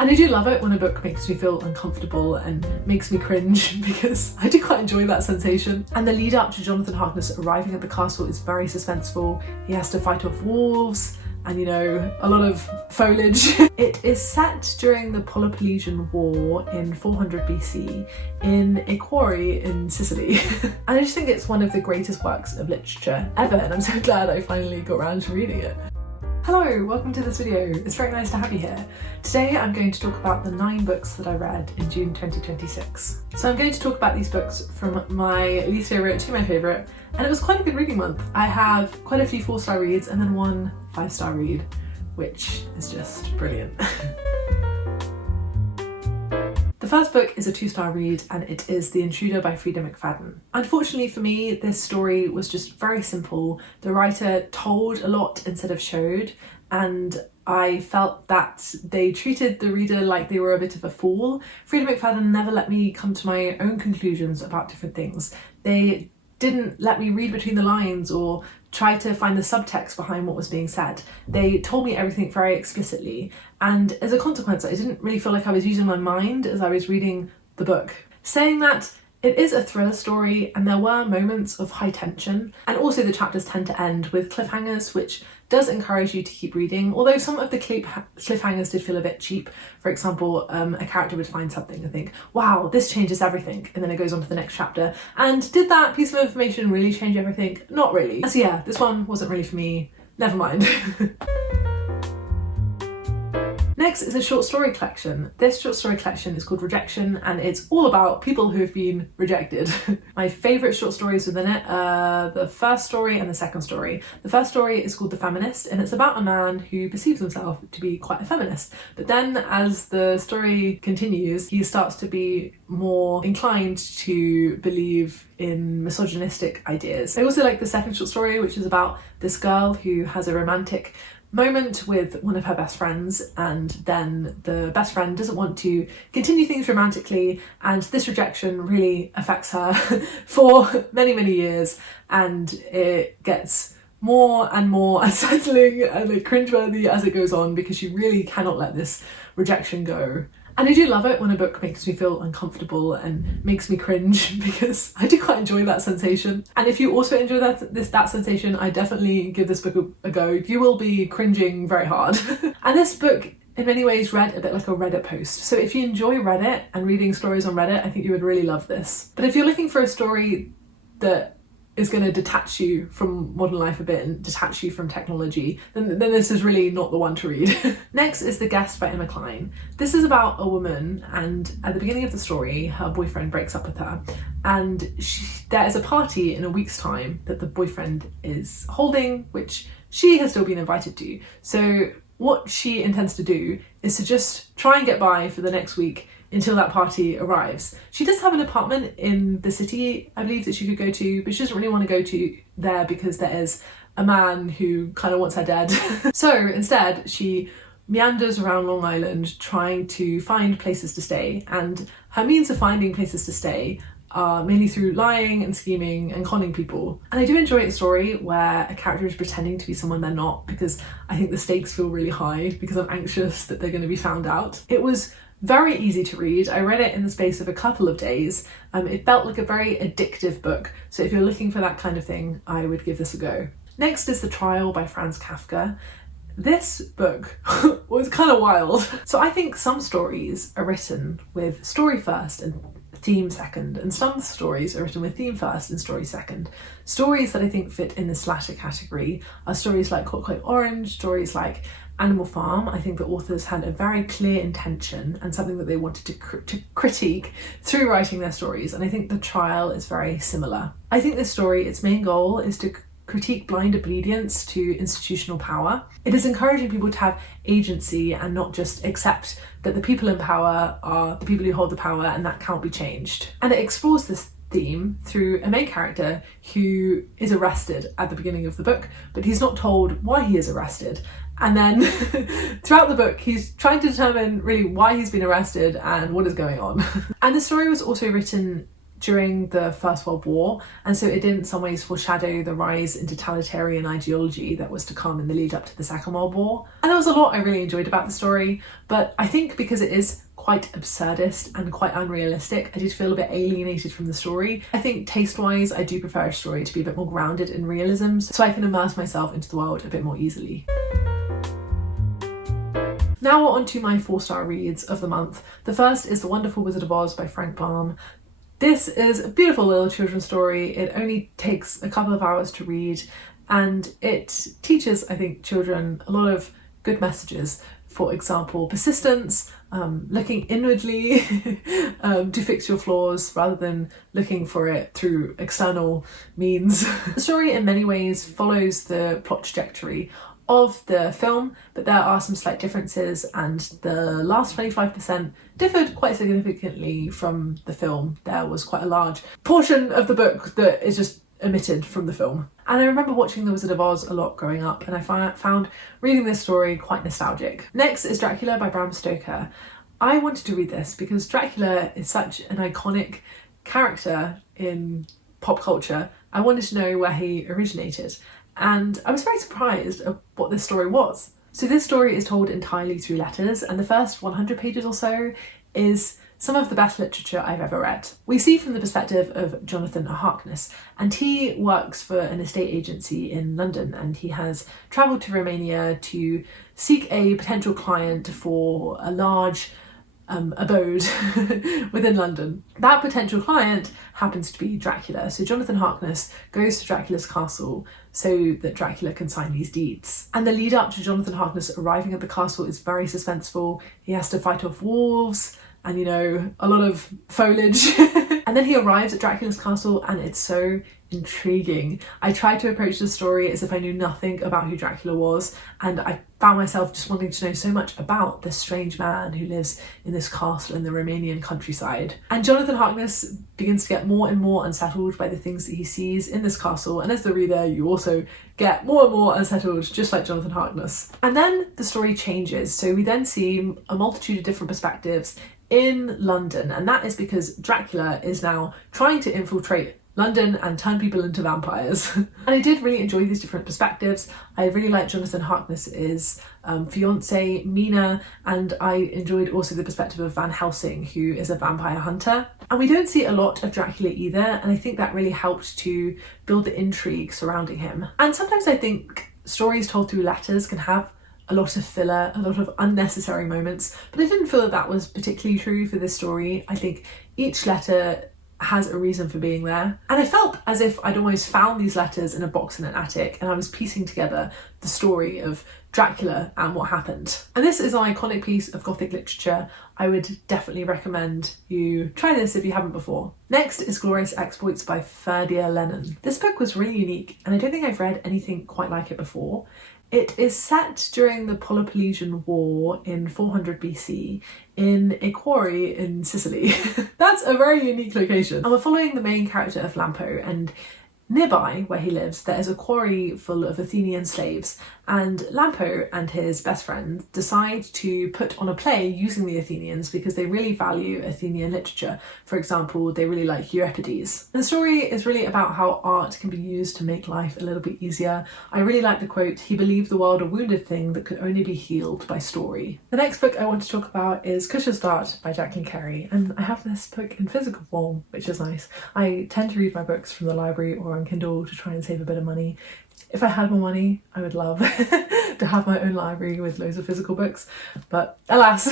And I do love it when a book makes me feel uncomfortable and makes me cringe because I do quite enjoy that sensation. And the lead up to Jonathan Harkness arriving at the castle is very suspenseful. He has to fight off wolves and, you know, a lot of foliage. It is set during the Peloponnesian War in 400 BC in a quarry in Sicily. And I just think it's one of the greatest works of literature ever, and I'm so glad I finally got around to reading it. Hello, welcome to this video. It's very nice to have you here. Today I'm going to talk about the 9 books that I read in June 2026. So I'm going to talk about these books from my least favourite to my favourite, and it was quite a good reading month. I have quite a few 4-star reads and then one 5-star read, which is just brilliant. The first book is a 2-star read, and it is The Intruder by Freida McFadden. Unfortunately for me, this story was just very simple. The writer told a lot instead of showed, and I felt that they treated the reader like they were a bit of a fool. Freida McFadden never let me come to my own conclusions about different things. They didn't let me read between the lines or try to find the subtext behind what was being said. They told me everything very explicitly, and as a consequence I didn't really feel like I was using my mind as I was reading the book. Saying that, it is a thriller story and there were moments of high tension, and also the chapters tend to end with cliffhangers, which does encourage you to keep reading, although some of the cliffhangers did feel a bit cheap. For example, a character would find something and think, wow, this changes everything, and then it goes on to the next chapter. And did that piece of information really change everything? Not really. So yeah, this one wasn't really for me. Never mind. Next is a short story collection. This short story collection is called Rejection, and it's all about people who have been rejected. My favourite short stories within it are the first story and the second story. The first story is called The Feminist, and it's about a man who perceives himself to be quite a feminist. But then as the story continues, he starts to be more inclined to believe in misogynistic ideas. I also like the second short story, which is about this girl who has a romantic moment with one of her best friends, and then the best friend doesn't want to continue things romantically, and this rejection really affects her for many years, and it gets more and more unsettling and like cringeworthy as it goes on because she really cannot let this rejection go. And I do love it when a book makes me feel uncomfortable and makes me cringe because I do quite enjoy that sensation. And if you also enjoy that sensation, I definitely give this book a go. You will be cringing very hard. And this book in many ways read a bit like a Reddit post. So if you enjoy Reddit and reading stories on Reddit, I think you would really love this. But if you're looking for a story that is going to detach you from modern life a bit and detach you from technology, then this is really not the one to read. Next is The Guest by Cline. This is about a woman, and at the beginning of the story her boyfriend breaks up with her, and there is a party in a week's time that the boyfriend is holding, which she has still been invited to. So what she intends to do is to just try and get by for the next week until that party arrives. She does have an apartment in the city, I believe, that she could go to, but she doesn't really want to go to there because there is a man who kind of wants her dead. So instead she meanders around Long Island trying to find places to stay, and her means of finding places to stay are mainly through lying and scheming and conning people. And I do enjoy a story where a character is pretending to be someone they're not, because I think the stakes feel really high because I'm anxious that they're going to be found out. It was very easy to read. I read it in the space of a couple of days. It felt like a very addictive book, so if you're looking for that kind of thing, I would give this a go. Next is The Trial by Franz Kafka. This book was kind of wild. So I think some stories are written with story first and theme second, and some stories are written with theme first and story second. Stories that I think fit in this latter category are stories like Clockwork Orange, stories like Animal Farm. I think the authors had a very clear intention and something that they wanted to critique through writing their stories, and I think The Trial is very similar. I think this story, its main goal is to critique blind obedience to institutional power. It is encouraging people to have agency and not just accept that the people in power are the people who hold the power and that can't be changed. And it explores this theme through a main character who is arrested at the beginning of the book, but he's not told why he is arrested. And then throughout the book, he's trying to determine really why he's been arrested and what is going on. And the story was also written during the First World War, and so it did in some ways foreshadow the rise in totalitarian ideology that was to come in the lead up to the Second World War. And there was a lot I really enjoyed about the story, but I think because it is quite absurdist and quite unrealistic, I did feel a bit alienated from the story. I think taste-wise, I do prefer a story to be a bit more grounded in realism, so I can immerse myself into the world a bit more easily. Now we're on to my 4-star reads of the month. The first is The Wonderful Wizard of Oz by Frank Bram. This is a beautiful little children's story. It only takes a couple of hours to read, and it teaches, I think, children a lot of good messages. For example, persistence, looking inwardly to fix your flaws rather than looking for it through external means. The story in many ways follows the plot trajectory of the film, but there are some slight differences, and the last 25% differed quite significantly from the film. There was quite a large portion of the book that is just omitted from the film. And I remember watching The Wizard of Oz a lot growing up, and I found reading this story quite nostalgic. Next is Dracula by Bram Stoker. I wanted to read this because Dracula is such an iconic character in pop culture. I wanted to know where he originated, and I was very surprised at what this story was. So this story is told entirely through letters, and the first 100 pages or so is some of the best literature I've ever read. We see from the perspective of Jonathan Harkness, and he works for an estate agency in London, and he has travelled to Romania to seek a potential client for a large abode within London. That potential client happens to be Dracula. So Jonathan Harkness goes to Dracula's castle so that Dracula can sign these deeds. And the lead up to Jonathan Harkness arriving at the castle is very suspenseful. He has to fight off wolves and, you know, a lot of foliage. And then he arrives at Dracula's castle, and it's so intriguing. I tried to approach the story as if I knew nothing about who Dracula was, and I found myself just wanting to know so much about this strange man who lives in this castle in the Romanian countryside. And Jonathan Harkness begins to get more and more unsettled by the things that he sees in this castle, and as the reader you also get more and more unsettled, just like Jonathan Harkness. And then the story changes, so we then see a multitude of different perspectives in London, and that is because Dracula is now trying to infiltrate London and turn people into vampires. And I did really enjoy these different perspectives. I really liked Jonathan Harkness's fiancée, Mina, and I enjoyed also the perspective of Van Helsing, who is a vampire hunter. And we don't see a lot of Dracula either, and I think that really helped to build the intrigue surrounding him. And sometimes I think stories told through letters can have a lot of filler, a lot of unnecessary moments, but I didn't feel that that was particularly true for this story. I think each letter has a reason for being there. And I felt as if I'd almost found these letters in a box in an attic, and I was piecing together the story of Dracula and what happened. And this is an iconic piece of Gothic literature. I would definitely recommend you try this if you haven't before. Next is Glorious Exploits by Ferdia, Lennon. This book was really unique, and I don't think I've read anything quite like it before. It is set during the Peloponnesian War in 400 BC in a quarry in Sicily. That's a very unique location. And we're following the main character of Lampo, and nearby where he lives there is a quarry full of Athenian slaves, and Lampo and his best friend decide to put on a play using the Athenians because they really value Athenian literature. For example, they really like Euripides. And the story is really about how art can be used to make life a little bit easier. I really like the quote, "He believed the world a wounded thing that could only be healed by story." The next book I want to talk about is Kushiel by Jacqueline Carey, and I have this book in physical form, which is nice. I tend to read my books from the library or on Kindle to try and save a bit of money. If I had more money, I would love to have my own library with loads of physical books, but alas.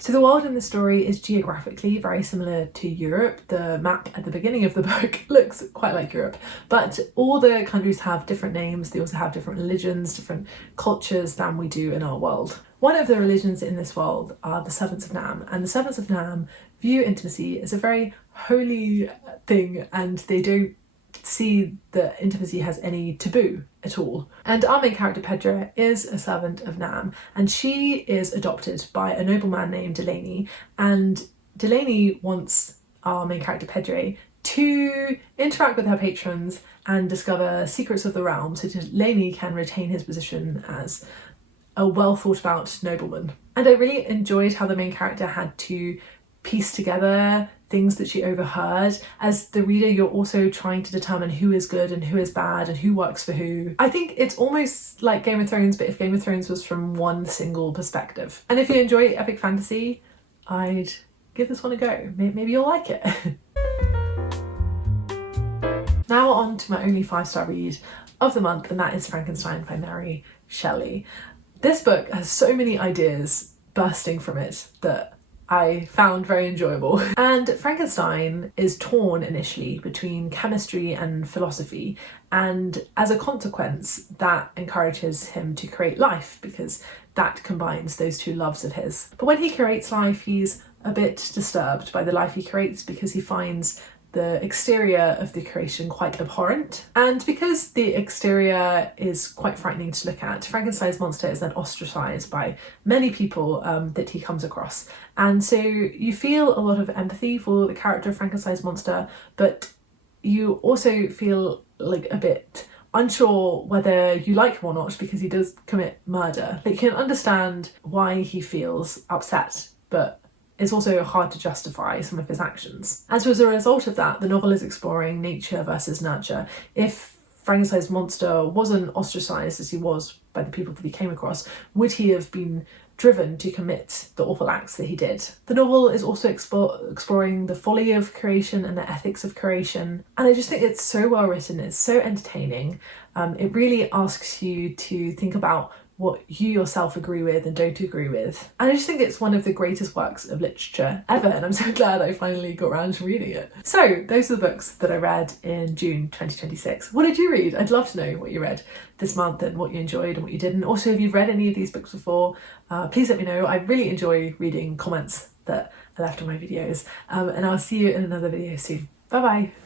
So the world in the story is geographically very similar to Europe. The map at the beginning of the book looks quite like Europe, but all the countries have different names. They also have different religions, different cultures than we do in our world. One of the religions in this world are the Servants of Nam, and the Servants of Nam view intimacy as a very holy thing, and they don't see that intimacy has any taboo at all. And our main character Pedra is a servant of Nam, and she is adopted by a nobleman named Delaney, and Delaney wants our main character Pedra to interact with her patrons and discover secrets of the realm so Delaney can retain his position as a well thought about nobleman. And I really enjoyed how the main character had to piece together things that she overheard. As the reader, you're also trying to determine who is good and who is bad and who works for who. I think it's almost like Game of Thrones, but if Game of Thrones was from one single perspective. And if you enjoy epic fantasy, I'd give this one a go. Maybe you'll like it. Now on to my only 5-star read of the month, and that is Frankenstein by Mary Shelley. This book has so many ideas bursting from it that I found very enjoyable. And Frankenstein is torn initially between chemistry and philosophy, and as a consequence that encourages him to create life because that combines those two loves of his. But when he creates life, he's a bit disturbed by the life he creates because he finds the exterior of the creation quite abhorrent. And because the exterior is quite frightening to look at, Frankenstein's monster is then ostracised by many people that he comes across. And so you feel a lot of empathy for the character of Frankenstein's monster, but you also feel like a bit unsure whether you like him or not because he does commit murder. Like, you can understand why he feels upset, but it's also hard to justify some of his actions. And so as a result of that, the novel is exploring nature versus nurture. If Frankenstein's monster wasn't ostracised as he was by the people that he came across, would he have been driven to commit the awful acts that he did? The novel is also exploring the folly of creation and the ethics of creation. And I just think it's so well written, it's so entertaining. It really asks you to think about what you yourself agree with and don't agree with. And I just think it's one of the greatest works of literature ever, and I'm so glad I finally got around to reading it. So those are the books that I read in June 2026. What did you read? I'd love to know what you read this month and what you enjoyed and what you didn't. Also, if you've read any of these books before, please let me know. I really enjoy reading comments that are left on my videos. And I'll see you in another video soon. Bye bye.